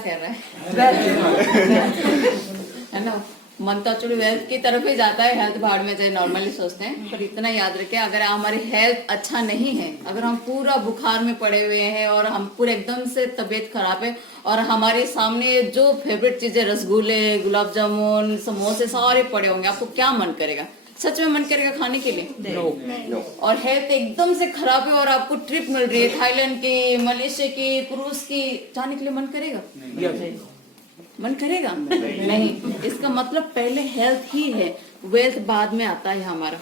कर रहा है ना। मन तो एक्चुअली वेल्थ की तरफ ही जाता है, हेल्थ भाड़ में जाए नॉर्मली सोचते हैं। पर इतना याद रखें, अगर हमारी हेल्थ अच्छा नहीं है, अगर हम पूरा बुखार में पड़े हुए हैं और हम पूरे एकदम से तबीयत खराब है और हमारे सामने जो फेवरेट चीजें रसगुल्ले, गुलाब जामुन, समोसे सारे पड़े होंगे, आपको क्या मन करेगा? सच में मन करेगा खाने के लिए? नो। और हेल्थ एकदम से खराब है और आपको ट्रिप मिल रही है थाईलैंड की, मलेशिया की, क्रूज की, जाने के लिए मन करेगा? मन करेगा? नहीं। इसका मतलब पहले हेल्थ ही है, वेल्थ बाद में आता है हमारा।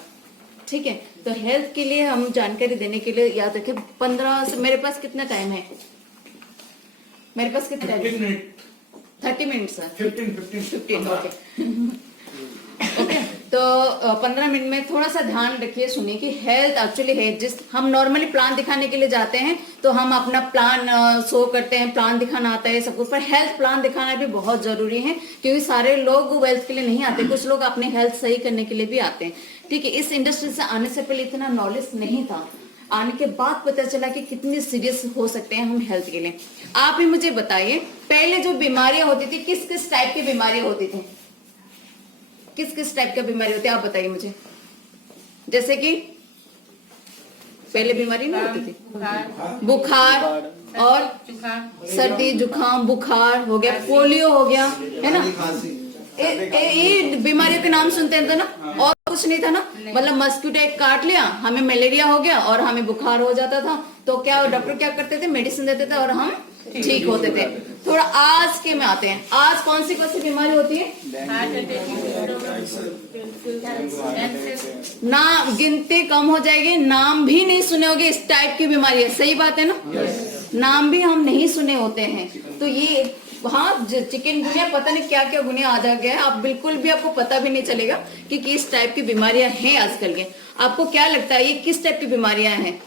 ठीक है, तो हेल्थ के लिए हम जानकारी देने के लिए याद रखें 15 से, मेरे पास कितना टाइम है? मेरे पास कितना टाइम है? 30 मिनट्स है। 15 ओके। ओके, तो 15 मिनट में थोड़ा सा ध्यान रखिए, सुनिए कि हेल्थ एक्चुअली है। जिस हम नॉर्मली प्लान दिखाने के लिए जाते हैं तो हम अपना प्लान शो करते हैं, प्लान दिखाना आता है सब कुछ, पर हेल्थ प्लान दिखाना भी बहुत जरूरी है, क्योंकि सारे लोग वेल्थ के लिए नहीं आते, कुछ लोग अपने हेल्थ सही करने के लिए भी आते हैं। ठीक है, इस इंडस्ट्री से आने से पहले इतना नॉलेज नहीं था, आने के बाद पता चला कि कितने सीरियस हो सकते हैं हम हेल्थ के लिए। आप ही मुझे बताइए, पहले जो बीमारियां होती थी, किस किस टाइप की बीमारियां होती थी? किस किस टाइप की बीमारी होती है, आप बताइए मुझे। जैसे कि पहले बीमारी नहीं होती थी, बुखार और सर्दी, जुकाम, बुखार हो गया, पोलियो हो गया, है ना। ये बीमारियों के नाम सुनते थे ना, और कुछ नहीं था ना। मतलब मस्किटो एक काट लिया, हमें मलेरिया हो गया और हमें बुखार हो जाता था, तो क्या डॉक्टर क्या करते थे? मेडिसिन देते थे और हम ठीक होते थे। थोड़ा आज के में आते हैं, आज कौन सी बीमारी होती है? ना गिनती कम हो जाएगी, नाम भी नहीं सुने होगे इस टाइप की बीमारी है। सही बात है ना? नाम भी हम नहीं सुने होते हैं। तो ये हाँ, चिकन गुनिया, पता नहीं क्या क्या गुनिया आ जा गया है, आप बिल्कुल भी, आपको पता भी नहीं चलेगा कि किस टाइप की बीमारियां हैं आजकल के। आपको क्या लगता है ये किस टाइप की बीमारियां हैं?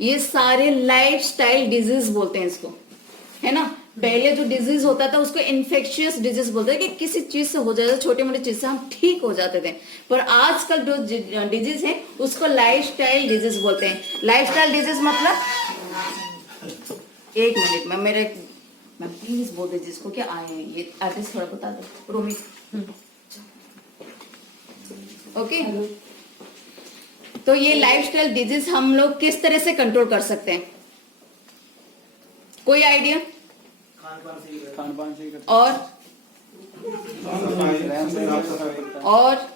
ये सारे लाइफस्टाइल डिजीज बोलते हैं इसको, है ना। पहले जो डिजीज होता था उसको इन्फेक्शियस डिजीज बोलते हैं, कि किसी चीज से हो जाता, छोटी मोटी चीज से हम ठीक हो जाते थे। पर आजकल जो डिजीज है उसको लाइफस्टाइल डिजीज बोलते हैं। लाइफस्टाइल डिजीज मतलब, एक मिनट में मेरे, मैं प्लीज बोल दे जिसको क्या आए हैं, ये एड्रेस थोड़ा बता दो रोमी। ओके, तो ये लाइफस्टाइल डिजीज हम लोग किस तरह से कंट्रोल कर सकते हैं? कोई आइडिया? खान-पान से और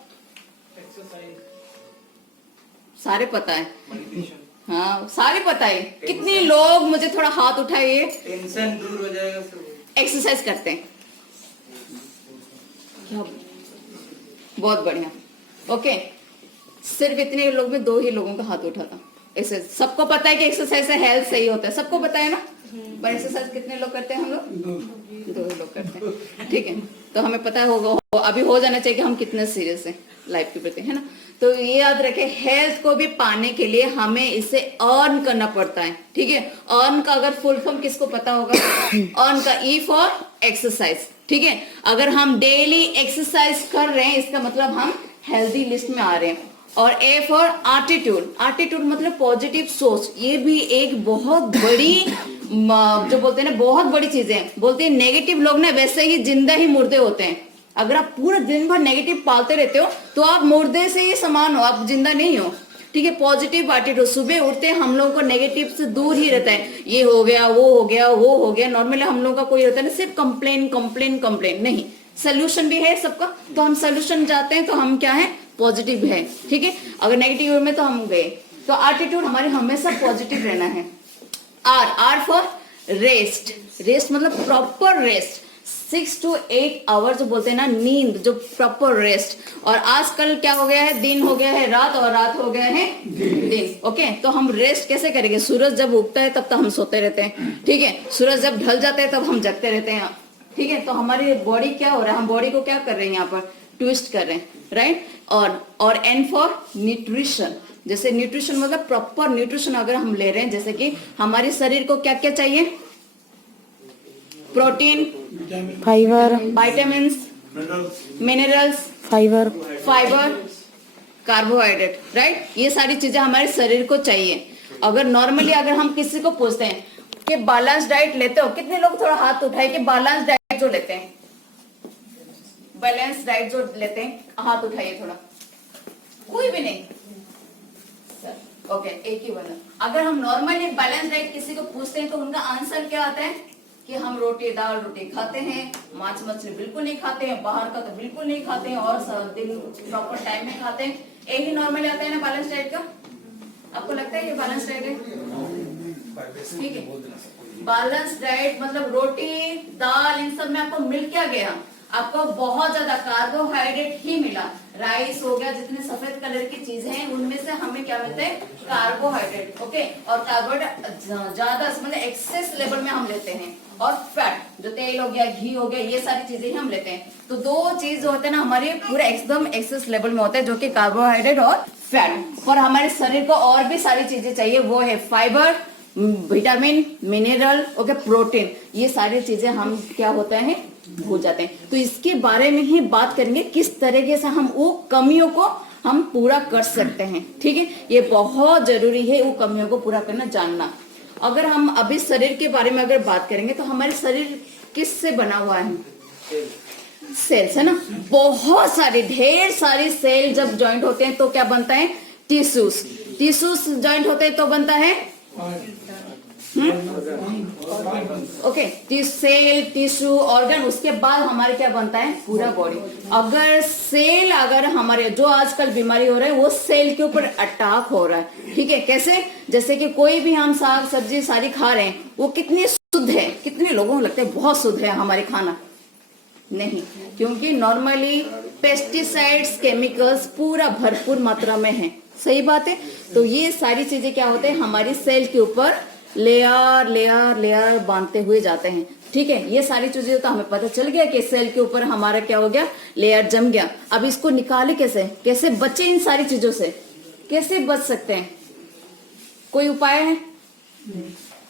सारे पता है, हाँ सारे पता है। कितने लोग, मुझे थोड़ा हाथ उठाइए, टेंशन दूर हो जाएगा, एक्सरसाइज करते हैं? क्या, बहुत बढ़िया। ओके, सिर्फ इतने लोग में 2 ही लोगों का हाथ उठा था। ऐसे सबको पता है कि एक्सरसाइज से हेल्थ सही होता है, सबको पता है ना। पर एक्सरसाइज कितने लोग करते हैं? हम लोग 2 लोग करते हैं। ठीक है, तो हमें पता होगा, अभी हो जाना चाहिए कि हम कितने सीरियस हैं लाइफ के प्रति, है ना। तो ये याद रखें, हेल्थ को भी पाने के लिए हमें इसे अर्न करना पड़ता है। ठीक है, अर्न का अगर फुल फॉर्म किसको पता होगा? अर्न का ई फॉर एक्सरसाइज। ठीक है, अगर हम डेली एक्सरसाइज कर रहे हैं इसका मतलब हम हेल्दी लिस्ट में आ रहे हैं। और ए फॉर एटीट्यूड, एटीट्यूड मतलब पॉजिटिव सोच। ये भी एक बहुत बड़ी जो बोलते हैं ना, बहुत बड़ी चीजें बोलते हैं। नेगेटिव लोग ना वैसे ही जिंदा ही मुर्दे होते हैं। अगर आप पूरा दिन भर नेगेटिव पालते रहते हो तो आप मुर्दे से ही समान हो, आप जिंदा नहीं हो। ठीक है, पॉजिटिव एटीट्यूड, सुबह उठते हम लोगों को नेगेटिव से दूर ही रहता है। ये हो गया, वो हो गया, वो हो गया, नॉर्मली हम लोगों का कोई रहता है ना, सिर्फ कंप्लेन कंप्लेन कंप्लेन नहीं। सोल्यूशन भी है सबका, तो हम सोल्यूशन जाते हैं तो हम क्या है? पॉजिटिव है। ठीक है, अगर नेगेटिव में तो हम गए। तो एटीट्यूड हमारे हमेशा पॉजिटिव रहना है। आर फॉर रेस्ट, रेस्ट मतलब प्रॉपर रेस्ट, 6 to 8 आवर्स जो बोलते हैं ना, नींद, जो प्रॉपर रेस्ट। और आजकल क्या हो गया है? दिन हो गया है रात और रात हो गया है दिन। ओके, तो हम रेस्ट कैसे करेंगे? सूरज जब उगता है तब तो हम सोते रहते हैं। ठीक है, सूरज जब ढल जाता है तब हम जगते रहते हैं। ठीक है, तो हमारी बॉडी क्या हो रहा है? हम बॉडी को क्या कर रहे हैं? यहाँ पर ट्विस्ट कर रहे हैं, राइट। और एन फॉर न्यूट्रिशन, जैसे न्यूट्रिशन मतलब प्रॉपर न्यूट्रिशन अगर हम ले रहे हैं, जैसे कि हमारे शरीर को क्या क्या चाहिए? Protein, fibre, vitamins, minerals, fibre, carbohydrate, right. ये सारी चीजें हमारे शरीर को चाहिए। अगर नॉर्मली अगर हम किसी को पूछते हैं कि बैलेंस डाइट लेते हो? कितने लोग थोड़ा हाथ उठाए कि बैलेंस डाइट जो लेते हैं, बैलेंस डाइट जो लेते हैं, हाथ उठाइए थोड़ा। कोई भी नहीं सर, ओके, एक ही बना। अगर हम नॉर्मली बैलेंस डाइट किसी को पूछते हैं तो उनका आंसर क्या आता है कि हम रोटी दाल रोटी खाते हैं, मांस मछली बिल्कुल नहीं खाते हैं, बाहर का तो बिल्कुल नहीं खाते हैं, और दिन प्रॉपर टाइम में खाते हैं। एक ही नॉर्मली आता है ना बैलेंस डाइट का। आपको लगता है ये बैलेंस डाइट है? ठीक है, बैलेंस डाइट मतलब रोटी दाल इन सब में आपको मिल क्या गया? आपको बहुत ज्यादा कार्बोहाइड्रेट ही मिला। राइस हो गया, जितने सफेद कलर की चीजें हैं उनमें से हमें क्या मिलते हैं? कार्बोहाइड्रेट। ओके, और कार्बोहाइड्रेट ज्यादा मतलब एक्सेस लेवल में हम लेते हैं, और फैट जो तेल हो गया घी हो गया ये सारी चीजें ही हम लेते हैं। तो दो चीज जो होते हैं ना हमारे पूरे एकदम एक्सेस लेवल में होते हैं, जो कि कार्बोहाइड्रेट और फैट। और हमारे शरीर को और भी सारी चीजें चाहिए, वो है fibre, vitamin, mineral, okay, protein. ये सारी चीजें हम क्या होता है भूल जाते हैं। तो इसके बारे में ही बात करेंगे, किस तरीके से हम वो कमियों को हम पूरा कर सकते हैं। ठीक है, ये बहुत जरूरी है वो कमियों को पूरा करना जानना। अगर हम अभी शरीर के बारे में अगर बात करेंगे तो हमारे शरीर किस से बना हुआ है? सेल्स है ना, बहुत सारी ढेर सारी सेल जब ज्वाइंट होते हैं तो क्या बनता है? टिश्यूज। टिश्यूज ज्वाइंट होते हैं तो बनता है ओके, सेल टिश्यू ऑर्गन, उसके बाद हमारे क्या बनता है? पूरा बॉडी। अगर सेल अगर हमारे जो आजकल बीमारी हो रहा है वो सेल के ऊपर अटैक हो रहा है। ठीक है, कैसे? जैसे कि कोई भी हम साग सब्जी सारी खा रहे हैं, वो कितनी शुद्ध है? कितने लोगों को लगता है बहुत शुद्ध है हमारे खाना? नहीं, क्योंकि नॉर्मली पेस्टिसाइड्स केमिकल्स पूरा भरपूर मात्रा में है। सही बात है। तो ये सारी चीजें क्या होते हैं? हमारी सेल के ऊपर लेयर लेयर लेयर बांधते हुए जाते हैं। ठीक है, ये सारी चीजें तो हमें पता चल गया कि सेल के ऊपर हमारा क्या हो गया? लेयर जम गया। अब इसको निकाले कैसे? कैसे बचे इन सारी चीजों से? कैसे बच सकते हैं? कोई उपाय है?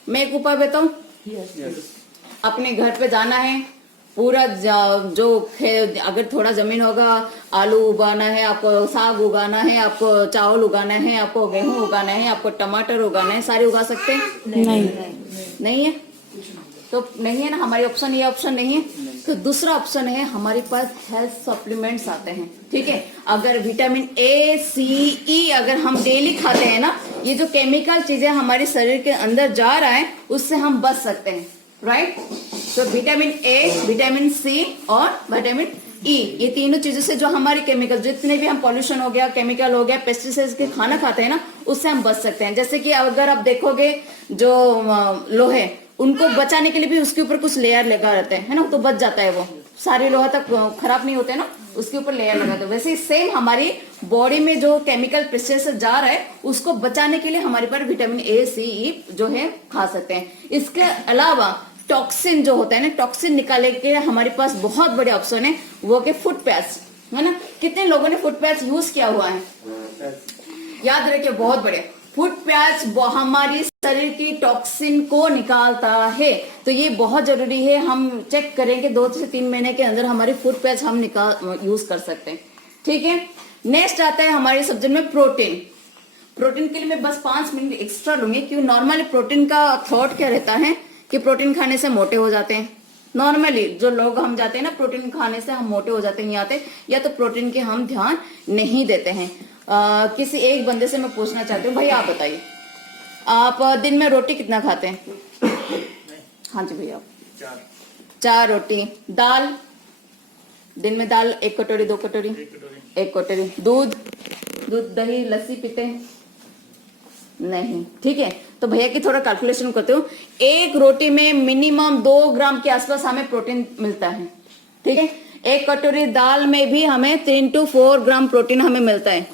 मैं एक उपाय बताऊं। अपने घर पे जाना है, पूरा जो अगर थोड़ा जमीन होगा, आलू उगाना है आपको, साग उगाना है आपको, चावल उगाना है आपको, गेहूं उगाना है आपको, टमाटर उगाना है, सारे उगा सकते हैं? नहीं है। तो नहीं है ना, हमारी ऑप्शन, ये ऑप्शन नहीं है। तो दूसरा ऑप्शन है हमारे पास हेल्थ सप्लीमेंट्स आते हैं। ठीक है, अगर विटामिन ए सी ई अगर हम डेली खाते हैं ना, ये जो केमिकल चीजें हमारे शरीर के अंदर जा रहा है उससे हम बच सकते हैं। राइट, तो विटामिन ए, विटामिन सी और विटामिन ई, ये तीनों चीजों से जो हमारे केमिकल, जितने भी हम पॉल्यूशन हो गया, केमिकल हो गया, पेस्टिसाइड्स के खाना खाते हैं ना, उससे हम बच सकते हैं। जैसे कि अगर आप देखोगे जो लोहे, उनको बचाने के लिए भी उसके ऊपर कुछ लेयर लगा रहते हैं, है ना, तो बच जाता है। वो सारे लोहा तक खराब नहीं होते ना, उसके ऊपर लेयर लगाते हैं। वैसे सेम हमारी बॉडी में जो केमिकल पेस्टिसाइड जा रहा है उसको बचाने के लिए हमारे पास विटामिन ए सी ई जो है खा सकते हैं। इसके अलावा टॉक्सिन जो होता है ना, टॉक्सिन निकालने के हमारे पास बहुत बड़े ऑप्शन है, वो के फुट पैच, है ना। कितने लोगों ने फुट पैच यूज किया हुआ है? याद रखिए, बहुत बड़े फुट पैच हमारी शरीर की टॉक्सिन को निकालता है। तो ये बहुत जरूरी है, हम चेक करेंगे 2 से 3 महीने के अंदर हमारी फुट पैच हम यूज कर सकते हैं। ठीक है, नेक्स्ट आता है हमारे सब्जेक्ट में प्रोटीन। प्रोटीन के लिए मैं बस 5 मिनट एक्स्ट्रा लूंगी, क्योंकि नॉर्मली प्रोटीन का थॉट क्या रहता है कि प्रोटीन खाने से मोटे हो जाते हैं। नॉर्मली जो लोग हम जाते हैं ना, प्रोटीन खाने से हम मोटे हो जाते हैं आते, या तो प्रोटीन के हम ध्यान नहीं देते हैं। किसी एक बंदे से मैं पूछना चाहती हूँ, भाई आप बताइए, आप दिन में रोटी कितना खाते हैं? हाँ जी भैया, 4 रोटी। दाल, दिन में दाल 1 कटोरी 2 कटोरी? 1 कटोरी। दूध, दही लस्सी पीते हैं? नहीं। ठीक है, तो भैया की थोड़ा कैलकुलेशन करते हो। 1 रोटी में मिनिमम 2 ग्राम के आसपास हमें प्रोटीन मिलता है। ठीक है, 1 कटोरी दाल में भी हमें 3 to 4 ग्राम प्रोटीन हमें मिलता है।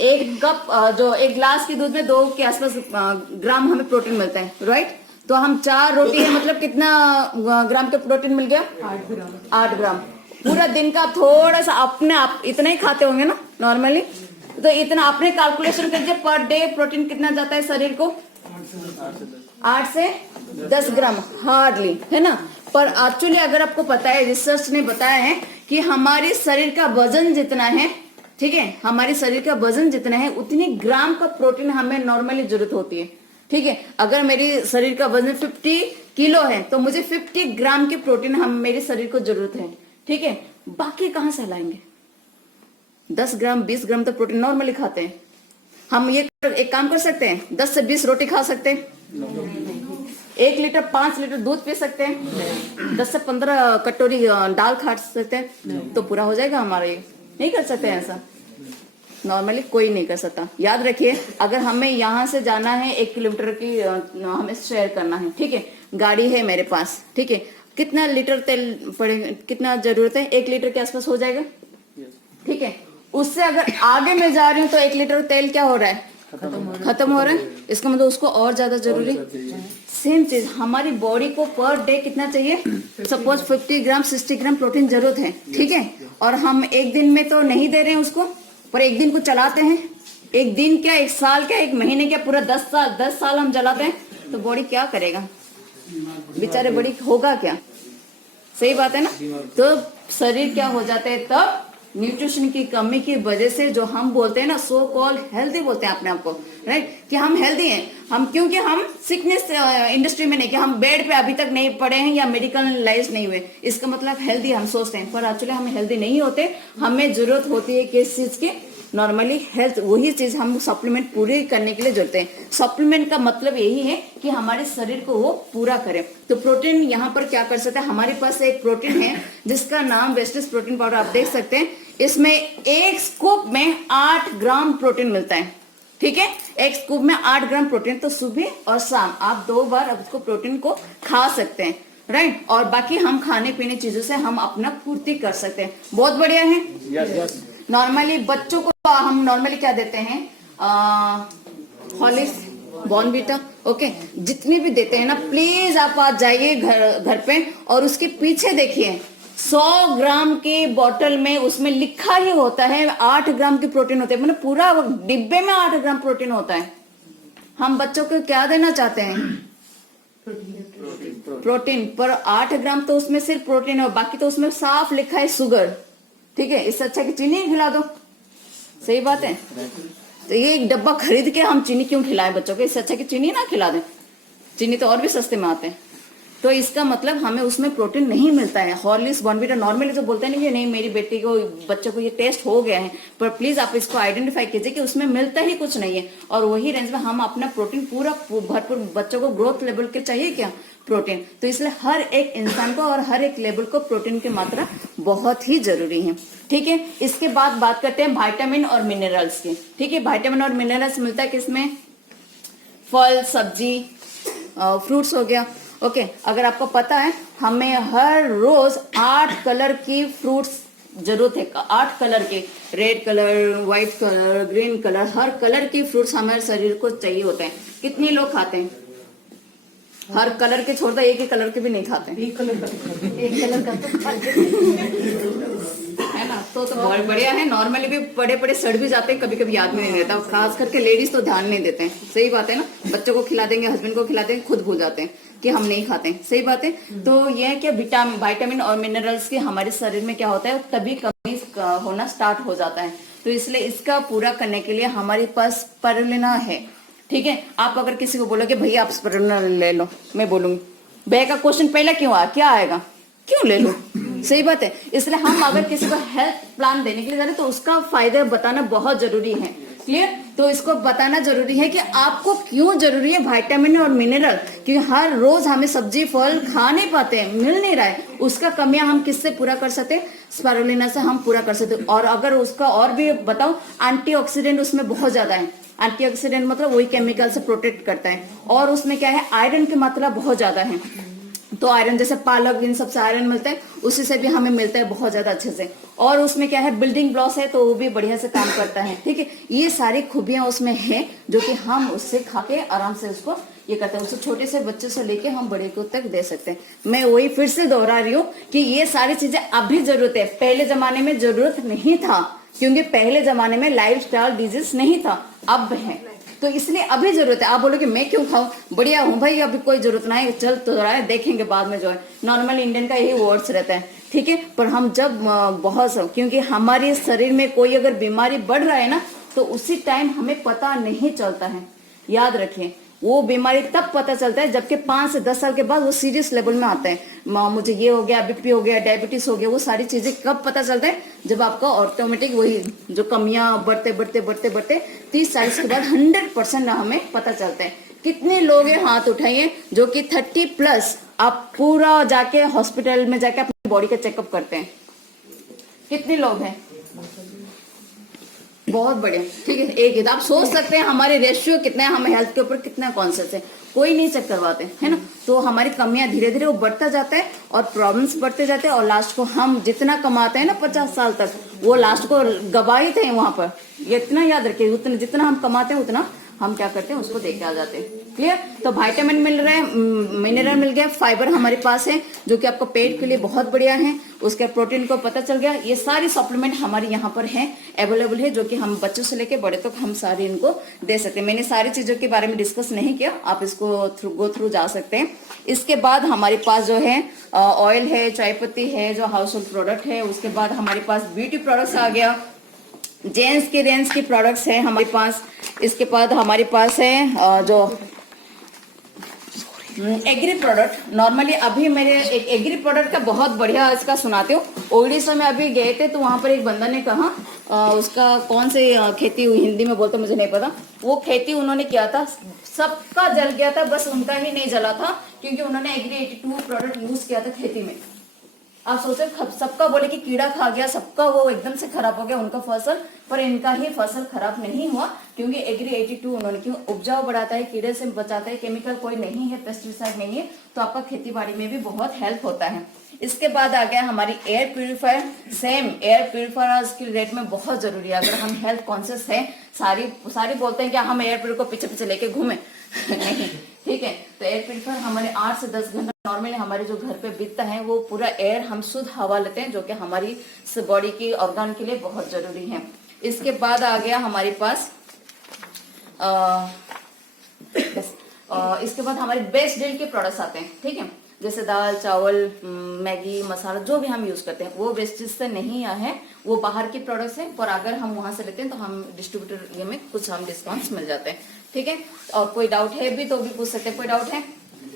1 कप जो 1 ग्लास के दूध में 2 के आसपास ग्राम हमें प्रोटीन मिलता है। राइट, तो हम 4 रोटी है मतलब कितना ग्राम के प्रोटीन मिल गया? 8 ग्राम। पूरा दिन का थोड़ा सा अपने आप इतना ही खाते होंगे ना नॉर्मली, तो इतना अपने कैलकुलेशन कीजिए, पर डे प्रोटीन कितना जाता है शरीर को? 8 से 10 ग्राम हार्डली, है ना। पर एक्चुअली अगर आपको पता है, रिसर्च ने बताया है कि हमारे शरीर का वजन जितना है, ठीक है, हमारे शरीर का वजन जितना है उतनी ग्राम का प्रोटीन हमें नॉर्मली जरूरत होती है। ठीक है, अगर मेरी शरीर का वजन 50 किलो है तो मुझे 50 ग्राम के प्रोटीन हम मेरे शरीर को जरूरत है। ठीक है, बाकी कहां से लाएंगे? 10 ग्राम 20 ग्राम तो प्रोटीन नॉर्मली खाते हैं हम। ये एक काम कर सकते हैं, 10 से 20 रोटी खा सकते हैं, 1 लीटर 5 लीटर दूध पी सकते हैं, 10 से 15 कटोरी दाल खा सकते हैं, तो पूरा हो जाएगा हमारा। ये नहीं कर सकते हैं ऐसा, नॉर्मली कोई नहीं कर सकता। याद रखिए, अगर हमें यहाँ से जाना है 1 किलोमीटर की हमें शेयर करना है, ठीक है, गाड़ी है मेरे पास, ठीक है, कितना लीटर तेल पड़ेगा, कितना जरूरत है? 1 लीटर के आसपास हो जाएगा। ठीक है, उससे अगर आगे मैं जा रही हूँ तो 1 लीटर तेल क्या हो रहा है? खत्म हो रहा है। इसका मतलब उसको और ज्यादा जरूरी। सेम चीज हमारी बॉडी को पर डे कितना चाहिए? सपोज 50 ग्राम 60 ग्राम प्रोटीन जरूरत है, ठीक है, और हम एक दिन में तो नहीं दे रहे हैं उसको, पर एक दिन को चलाते हैं। एक दिन क्या, 1 साल क्या, 1 महीने क्या, पूरा 10 साल हम चलाते हैं, तो बॉडी क्या करेगा? बेचारे बॉडी होगा क्या? सही बात है ना। तो शरीर क्या हो जाते हैं तब? न्यूट्रिशन की कमी की वजह से, जो हम बोलते हैं ना सो कॉल हेल्दी बोलते हैं अपने आप को, राइट, कि हम हेल्दी हैं। हम क्योंकि हम सिकनेस इंडस्ट्री में नहीं, कि हम बेड पे अभी तक नहीं पड़े हैं या मेडिकलाइज नहीं हुए, इसका मतलब हेल्दी हम सोचते हैं, पर एक्चुअली हम हेल्दी नहीं होते। हमें जरूरत होती है किस चीज की? नॉर्मली हेल्थ, वही चीज हम सप्लीमेंट पूरे करने के लिए जोड़ते हैं। सप्लीमेंट का मतलब यही है कि हमारे शरीर को वो पूरा करे। तो प्रोटीन यहाँ पर क्या कर सकते हैं? हमारे पास एक प्रोटीन है जिसका नाम वेस्टिज प्रोटीन पाउडर, आप देख सकते हैं। इसमें 1 स्कूप में 8 ग्राम प्रोटीन मिलता है। ठीक है, 1 स्कूप में 8 ग्राम प्रोटीन। तो सुबह और शाम आप 2 बार उसको प्रोटीन को खा सकते हैं, राइट। और बाकी हम खाने पीने चीजों से हम अपना पूर्ति कर सकते हैं। बहुत बढ़िया है। यस। नॉर्मली बच्चों को हम नॉर्मली क्या देते हैं? हॉर्लिक्स, बॉर्नवीटा, ओके, जितने भी देते हैं ना, प्लीज आप आज जाइए घर पे और उसके पीछे देखिए 100 ग्राम की बोतल में उसमें लिखा ही होता है 8 ग्राम की प्रोटीन होते हैं, मतलब पूरा डिब्बे में 8 ग्राम प्रोटीन होता है। हम बच्चों को क्या देना चाहते हैं? प्रोटीन। पर 8 ग्राम तो उसमें सिर्फ प्रोटीन है, बाकी तो उसमें साफ लिखा है शुगर। ठीक है, इससे अच्छा कि चीनी खिला दो। सही बात है। तो ये एक डब्बा खरीद के हम चीनी क्यों खिलाएं बच्चों को? इससे अच्छा कि चीनी ना खिला दें। चीनी तो और भी सस्ते में आते हैं। तो इसका मतलब हमें उसमें प्रोटीन नहीं मिलता है। हॉर्लिक्स, बॉर्नवीटा नॉर्मली तो बोलते नहीं कि नहीं मेरी बेटी को, बच्चों को ये टेस्ट हो गया है, पर प्लीज आप इसको आइडेंटिफाई कीजिए कि उसमें मिलता ही कुछ नहीं है। और वही रेंज में हम अपना प्रोटीन पूरा भरपूर, बच्चों को ग्रोथ लेवल के चाहिए क्या? प्रोटीन। तो इसलिए हर एक इंसान को और हर एक लेवल को प्रोटीन की मात्रा बहुत ही जरूरी है। ठीक है, इसके बाद बात करते हैं विटामिन और मिनरल्स की। ठीक है, विटामिन और मिनरल्स मिलता है किसमें? फल, सब्जी, फ्रूट्स हो गया। ओके, अगर आपको पता है हमें हर रोज 8 कलर की फ्रूट्स जरूरत है। 8 कलर के, red colour, white colour, green colour, हर कलर की फ्रूट्स हमारे शरीर को चाहिए होते हैं। कितने लोग खाते हैं? हर कलर के छोड़ दो, एक ही कलर के भी नहीं खाते। एक कलर का तो खाते है ना। तो बहुत बढ़िया है। नॉर्मली भी बड़े बड़े सड़ भी जाते हैं, कभी कभी याद में नहीं रहता। खास करके लेडीज तो ध्यान नहीं देते हैं। सही बात है ना। बच्चों को खिला देंगे, हस्बैंड को खिला देंगे, खुद भूल जाते हैं कि हम नहीं खाते हैं। सही बात है। तो यह क्या, विटामिन और मिनरल्स की हमारे शरीर में क्या होता है, तभी कमी होना स्टार्ट हो जाता है। तो इसलिए इसका पूरा करने के लिए हमारे पास स्पिरुलिना है। ठीक है, आप अगर किसी को बोलोगे भैया आप स्पिरुलिना ले लो, मैं बोलूंगी भैया का क्वेश्चन पहला क्यों आया, क्या आएगा, क्यों ले लो? सही बात है। इसलिए हम अगर किसी को हेल्थ प्लान देने के लिए जा रहे हैं तो उसका फायदा बताना बहुत जरूरी है। क्लियर? तो इसको बताना जरूरी है कि आपको क्यों जरूरी है विटामिन और मिनरल, क्योंकि हर रोज हमें सब्जी फल खा नहीं पाते हैं, मिल नहीं रहा है। उसका कमियां हम किससे पूरा कर सकते हैं? स्पिरुलिना से हम पूरा कर सकते हैं। और अगर उसका और भी बताओ, एंटीऑक्सीडेंट उसमें बहुत ज्यादा है। एंटीऑक्सीडेंट मतलब वही केमिकल से प्रोटेक्ट करता है। और उसमें क्या है, आयरन की मात्रा बहुत ज्यादा है। तो आयरन जैसे पालक, इन सबसे आयरन मिलता है, उसी से भी हमें मिलता है बहुत ज्यादा अच्छे से। और उसमें क्या है, बिल्डिंग ब्लॉक्स है, तो वो भी बढ़िया से काम करता है। ठीक है, ये सारी खूबियां उसमें है जो कि हम उससे खा के आराम से उसको ये करते हैं। उसको छोटे से बच्चे से लेके हम बड़े को तक दे सकते हैं। मैं वही फिर से दोहरा रही हूँ कि ये सारी चीजें अभी जरूरत है, पहले जमाने में जरूरत नहीं था, क्योंकि पहले जमाने में लाइफस्टाइल डिजीज नहीं था, अब है। तो इसलिए अभी जरूरत है। आप बोलोगे मैं क्यों खाऊं, बढ़िया हूं भाई, अभी कोई जरूरत नहीं, चल तो रहा है, देखेंगे बाद में जो है। नॉर्मल इंडियन का यही वर्ड्स रहता है। ठीक है, पर हम जब बहुत सब, क्योंकि हमारे शरीर में कोई अगर बीमारी बढ़ रहा है ना, तो उसी टाइम हमें पता नहीं चलता है। याद रखिए, वो बीमारी तब पता चलता है जबकि 5 से 10 साल के बाद वो सीरियस लेवल में आते हैं। मुझे ये हो गया, बीपी हो गया, डायबिटीज हो गया, वो सारी चीजें कब पता चलता है? जब आपका ऑटोमेटिक वही जो कमियां बढ़ते बढ़ते बढ़ते बढ़ते 30-40 के बाद 100% हमें पता चलता है। कितने लोग हैं, हाथ उठाइए, जो कि 30+ आप पूरा जाके हॉस्पिटल में जाके अपनी बॉडी का चेकअप करते हैं? कितने लोग हैं? बहुत बढ़िया, ठीक है। एक ही आप सोच सकते हैं हमारे रेशियो कितने हैं, हम हेल्थ के ऊपर कितना कॉन्शियस है। कोई नहीं चेक करवाते, है ना। तो हमारी कमियां धीरे धीरे वो बढ़ता जाता है और प्रॉब्लम्स बढ़ते जाते हैं, और लास्ट को हम जितना कमाते हैं ना 50 साल तक, वो लास्ट को गवाही थे वहां पर। ये इतना याद रखिए, उतना जितना हम कमाते हैं उतना हम क्या करते हैं, उसको देख के आ जाते हैं। क्लियर? तो विटामिन मिल रहा है, मिनरल मिल गया, फाइबर हमारे पास है जो कि आपको पेट के लिए बहुत बढ़िया है, उसके प्रोटीन को पता चल गया। ये सारी सप्लीमेंट हमारे यहाँ पर है, अवेलेबल है, जो कि हम बच्चों से लेके बड़े तक हम सारे इनको दे सकते हैं। मैंने सारी चीजों के बारे में डिस्कस नहीं किया, आप इसको गो थ्रू जा सकते हैं। इसके बाद हमारे पास जो है ऑयल है, चाय पत्ती है, जो हाउस होल्ड प्रोडक्ट है। उसके बाद हमारे पास ब्यूटी प्रोडक्ट्स आ गया, जेंट्स की रेंज की प्रोडक्ट्स है हमारे पास। इसके बाद हमारे पास है जो एग्री प्रोडक्ट। नॉर्मली अभी मेरे एक एग्री प्रोडक्ट का बहुत बढ़िया इसका सुनाते हो। ओडिशा में अभी गए थे तो वहां पर एक बंदा ने कहा उसका कौन से खेती हुई, हिंदी में बोलते मुझे नहीं पता, वो खेती उन्होंने किया था, सबका जल गया था, बस उनका ही नहीं जला था क्योंकि उन्होंने एग्री 82 प्रोडक्ट यूज किया था खेती में। आप सोचे सबका बोले कि कीड़ा खा गया, सबका वो एकदम से खराब हो गया उनका फसल, पर इनका ही फसल खराब नहीं हुआ क्योंकि एग्री 82 उन्होंने क्यों उपजाऊ बढ़ाता है, कीड़े से बचाता है, केमिकल कोई नहीं है, पेस्टिसाइड नहीं है, तो आपका खेती बाड़ी में भी बहुत हेल्प होता है। इसके बाद आ गया हमारी air purifier. Same air purifier आज की डेट में बहुत जरूरी है। अगर हम हेल्थ कॉन्शियस है, सारी बोलते हैं कि हम एयर प्यूरिफायर को पीछे पीछे लेके घूमे नहीं, ठीक है। तो एयर प्यूरिफायर हमारे 8 से 10 घंटा नॉर्मली हमारे जो घर पे बीतता है, वो पूरा एयर हम शुद्ध हवा लेते हैं, जो कि हमारी बॉडी की ऑर्गन के लिए बहुत जरूरी है। इसके बाद आ गया हमारे पास इसके बाद हमारे बेस्ट डील के प्रोडक्ट्स आते हैं, ठीक है। जैसे दाल, चावल, मैगी, मसाला जो भी हम यूज करते हैं वो वेस्टेज से नहीं आया है, वो बाहर के प्रोडक्ट्स हैं, पर अगर हम वहां से लेते हैं तो हम डिस्ट्रीब्यूटर में कुछ हम डिस्काउंट्स मिल जाते हैं, ठीक है। और कोई डाउट है भी तो भी पूछ सकते हैं, कोई डाउट है?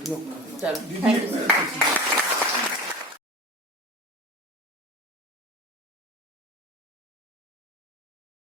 चलो, थैंक यू।